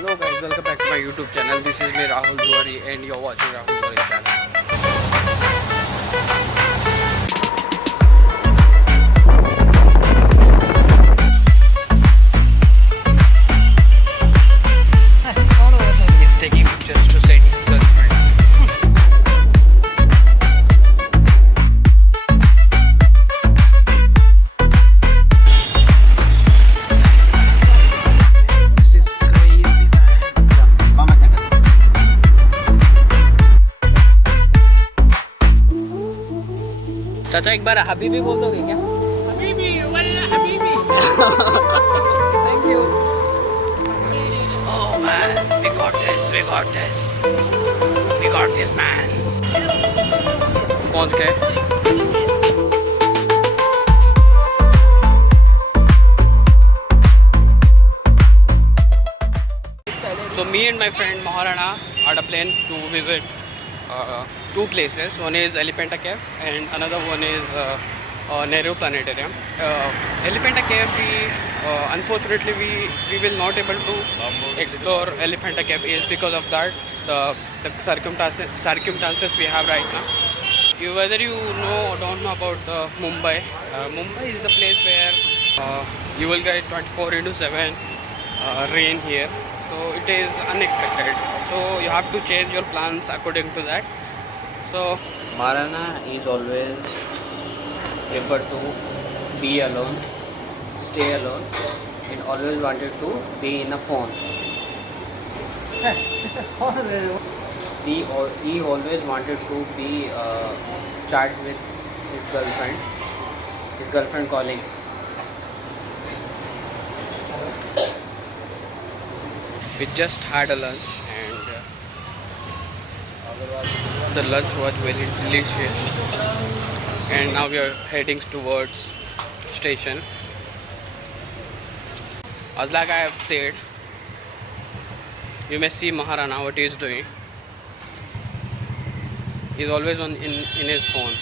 Hello guys, welcome back to my YouTube channel. This is me Rahul Duwari and you're watching Rahul Duwari channel. He's taking pictures to send his girlfriend. This is crazy man. चाचा एक बार हबीबी बोल दोगे क्या? हबीबी वल्ला Habibi Thank you. Oh man, we got this, we got this. We got this man. पहुंच गए. So me and my friend Maharana had a plan to visit two places. One is Elephanta Cave and another one is Nehru Planetarium. Elephanta Cave, unfortunately we will not able to explore Elephanta Cave is because of that the circumstances we have right now. Whether you know or don't know about Mumbai, Mumbai is the place where you will get 24/7 rain here. So it is unexpected. So you have to change your plans according to that. So Maharana is always preferred to be alone, stay alone, and always wanted to be in a phone. He always wanted to be chat with his girlfriend calling. We just had a lunch and the lunch was very delicious, and now we are heading towards station. As like I have said, you may see Maharana what he is doing. He's always in his phone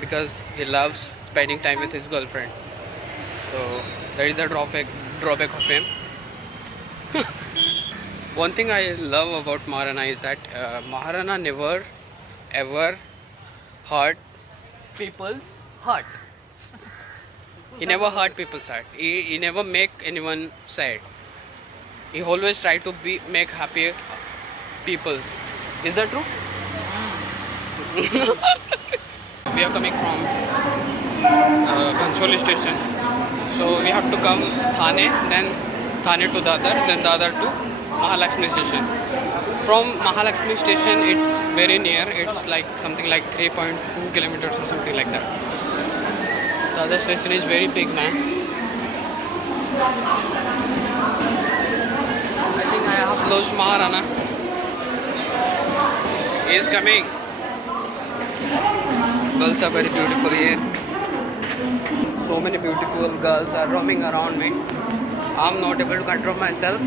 because he loves spending time with his girlfriend. So that is the drawback of him. One thing I love about Maharana is that Maharana never ever hurt people's heart. He never hurt people's heart. He never make anyone sad. He always try to make happy people. Is that true? We are coming from Gancholi station, so we have to come Thane, then Thane to Dadar, then Dadar to Mahalakshmi station. From Mahalakshmi station, it's very near. It's like something like 3.2 kilometers or something like that. The other station is very big, man. I think I have lost Maharana. He is coming. Girls are very beautiful here. So many beautiful girls are roaming around me. I'm not able to control myself.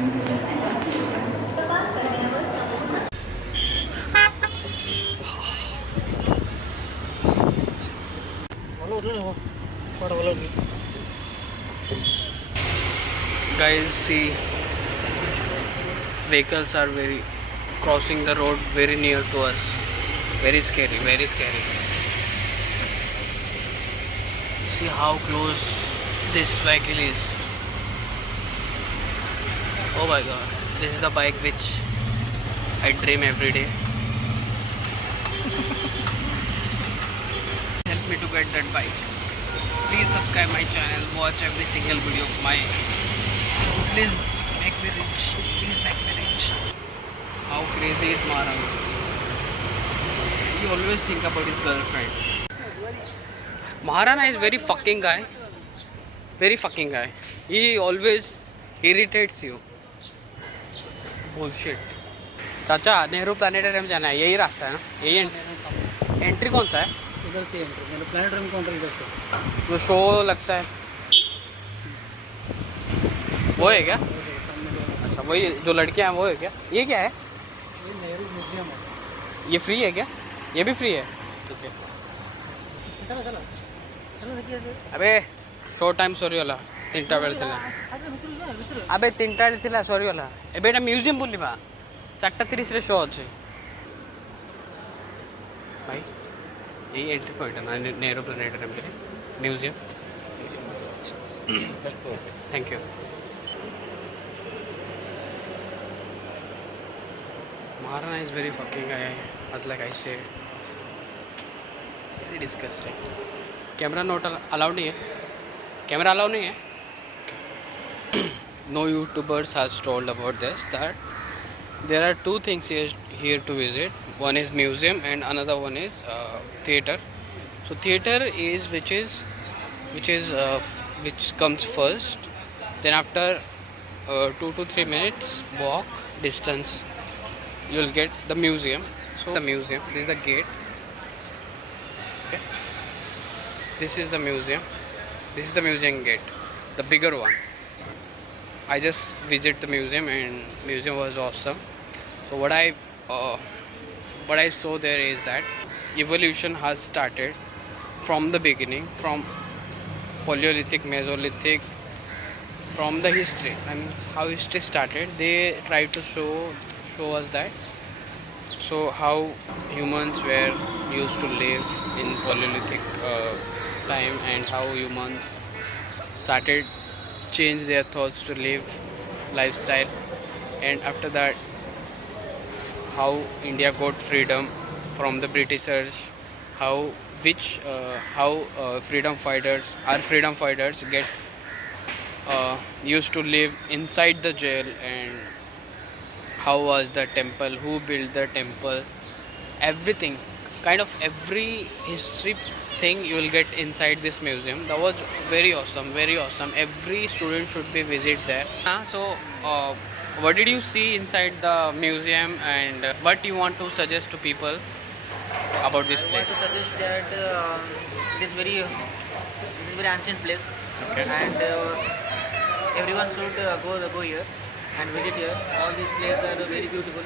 Guys, see, vehicles are crossing the road very near to us. Very scary, very scary. See how close this vehicle is. Oh my god, this is the bike which I dream every day. Help me to get that bike. Please subscribe my channel, watch every single video of mine. Please make me rich. Please make me rich. How crazy is Maharana? He always think about his girlfriend. Maharana is very fucking guy. Very fucking guy. He always irritates you. Bullshit. चाचा Nehru planetarium जाना है, यही रास्ता है ना? यही entry कौन सा है? इधर से एंट्री मतलब प्लानिटोरियम काउंटर इधर से जो शो लगता है वो है क्या? अच्छा वही जो लड़कियां हैं वो है क्या? ये क्या है? ये नेहरू म्यूजियम है। ये फ्री है क्या? ये भी फ्री है? ठीक है. चलो चलो चलो देखिए अबे शो टाइम सॉरी वाला ତିନିଟା ବେଳେ ଥିଲା ଆବେ ତିନିଟା ବେଳେ ଥିଲା ସରିଗଲା ଏବେ ଏଇଟା ମ୍ୟୁଜିୟମ୍ ବୁଲିବା 4:30ରେ ଶୋ ଅଛି ଭାଇ ଏଇ ଏଣ୍ଟ୍ରି ପଏଣ୍ଟ ନା ନେହେରୁ ପ୍ଲାନେଟୋରିୟମ୍ के museum thank you Maharana is very fucking as like I said very disgusting camera note allowed नहीं है कैमरा अलाउड नहीं है no YouTubers has told about this that there are two things here to visit one is museum and another one is theater so theater is which comes first then after 2 to 3 minutes walk distance you'll get the museum so the museum this is the gate okay this is the museum gate the bigger one I just visit the museum and museum was awesome so what I saw there is that evolution has started from the beginning from Paleolithic Mesolithic from the history and how history started they try to show us that so how humans were used to live in Paleolithic time and how humans started change their thoughts to live lifestyle and after that how India got freedom from the Britishers how freedom fighters get used to live inside the jail and how was the temple who built the temple everything kind of every history thing you will get inside this museum that was very awesome every student should be visit there so what did you see inside the museum and what you want to suggest to people about this I want place to suggest that it is very ancient place okay and everyone should go here and visit here all these places are very beautiful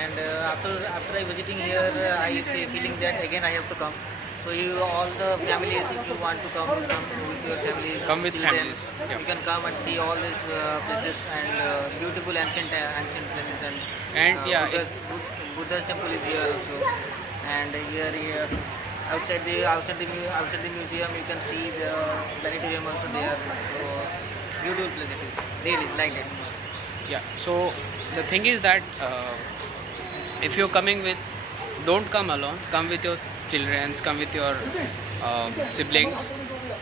and after I visiting here I feeling that again I have to come so you all the families if you want to come with your families Come with children, families, yeah. you can come and see all these places and beautiful ancient places and yeah Buddha's temple is here also and here outside the museum you can see the planetarium also there so beautiful place it is really like it yeah so the thing is that if you're coming with don't come alone come with your children come with your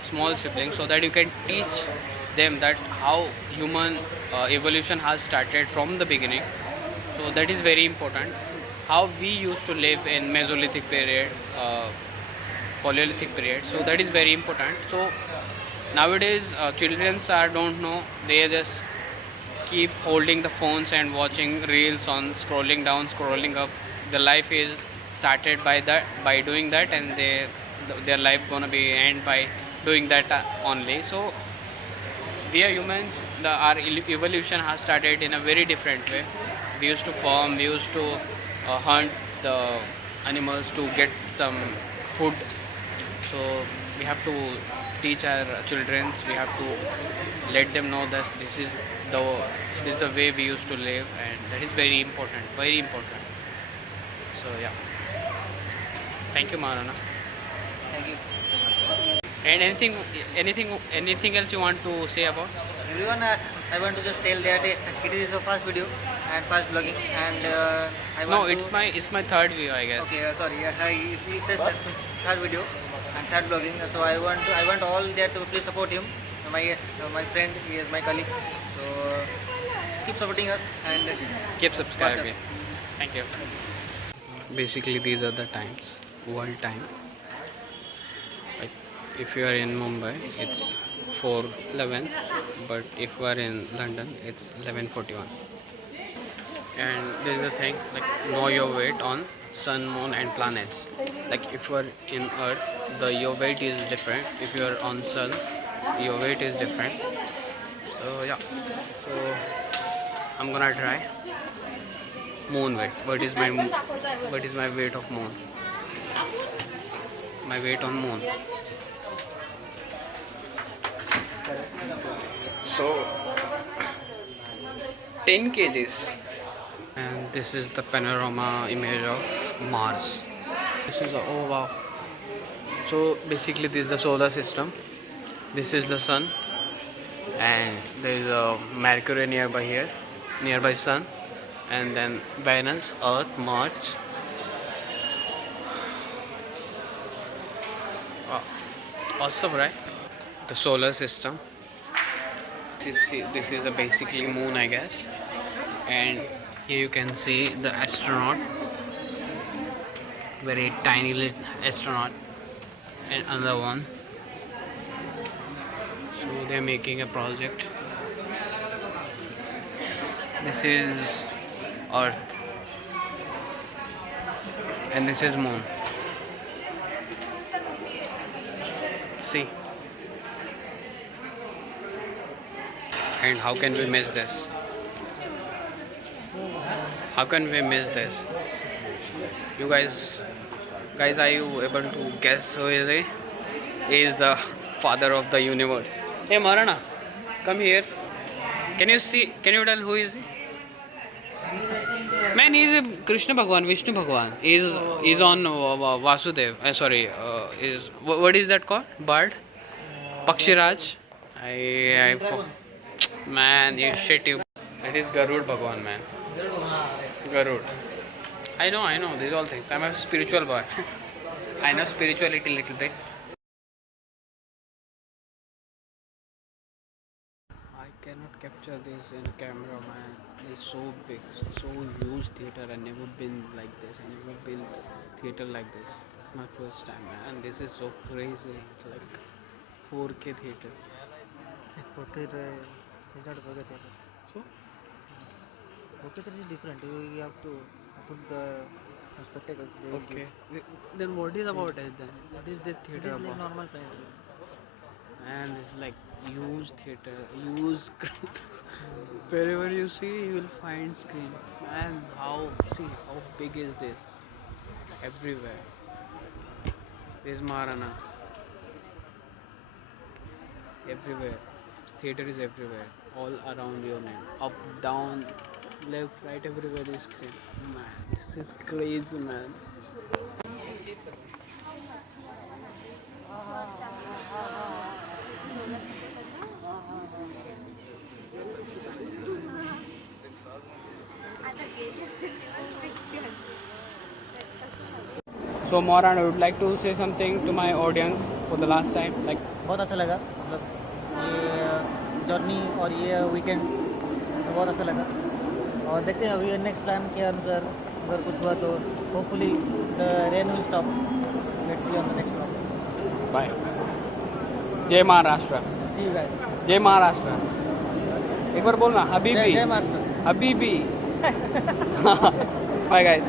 small siblings so that you can teach them that how human evolution has started from the beginning so that is very important how we used to live in Mesolithic period Paleolithic period so that is very important so nowadays children don't know they just keep holding the phones and watching reels on scrolling down scrolling up the life is started by doing that and their life gonna be end by doing that only so we are humans our evolution has started in a very different way we used to farm we used to hunt the animals to get some food so we have to teach our children we have to let them know that this is the way we used to live and that is very important so yeah thank you Maharana thank you and anything else you want to say about everyone I want to just tell that it is a first video and first vlogging and I want no to, it's my third video I guess okay sorry it says third video and third vlogging so I want all that to please support him my friend he is my colleague so keep supporting us and keep watch subscribing us. thank you basically these are the times world time like if you are in Mumbai it's 4:11 but if you are in London it's 11:41 and this is the thing like know your weight on sun moon and planets like if you are in earth your weight is different if you are on sun your weight is different so yeah so I'm gonna try moon weight what is my weight of moon my weight on moon So 10 kgs. And this is the panorama image of Mars. This is oh wow. So basically this is the solar system. This is the sun, and there is a Mercury nearby sun, and then Venus, Earth, Mars. Wow. Awesome, right? The solar system. This is a basically moon, I guess, and here you can see the astronaut, very tiny little astronaut, and another one. So they're making a project. This is Earth, and this is moon. See, and how can we miss this? How can we miss this? You guys, are you able to guess who is he? He is the father of the universe. Hey Marana, come here. Can you tell who is he? Man, he is a Krishna Bhagwan, Vishnu Bhagwan. He is on Vasudev. What is that called? Bird? Pakshiraj? Man, you shit you. That is Garud Bhagwan, man. Garud. I know, these all things. I'm a spiritual boy. I know spirituality a little bit. I cannot capture this in a camera, man. It's so big, so huge theater. I've never been like this. I've never been theater like this. My first time, man. And this is so crazy. It's like 4K theater. It's not a 4K theater. So 4K theater is different. You have to put the spectacles. okay. Then what is about it then? What is this It theater is like about? normal theater. And it's like huge theater, huge screen. Wherever you see, you will find screen. Man, how big is this? Everywhere. This is Marana. Everywhere. Theater is everywhere. All around your name. Up, down, left, right, everywhere is screen. Man, this is crazy, man. So Moran, I would like to say something to my audience for the last time. Like, बहुत अच्छा लगा, मतलब ये journey और ये weekend बहुत अच्छा लगा, और देखते हैं अभी नेक्स्ट प्लान के अनुसार अगर कुछ हुआ तो hopefully the rain will stop. Let's see on the next blog. bye. जय महाराष्ट्र. सी यू गाइस. जय महाराष्ट्र. एक बार बोलना हबीबी. जय महाराष्ट्र. हबीबी. Bye guys.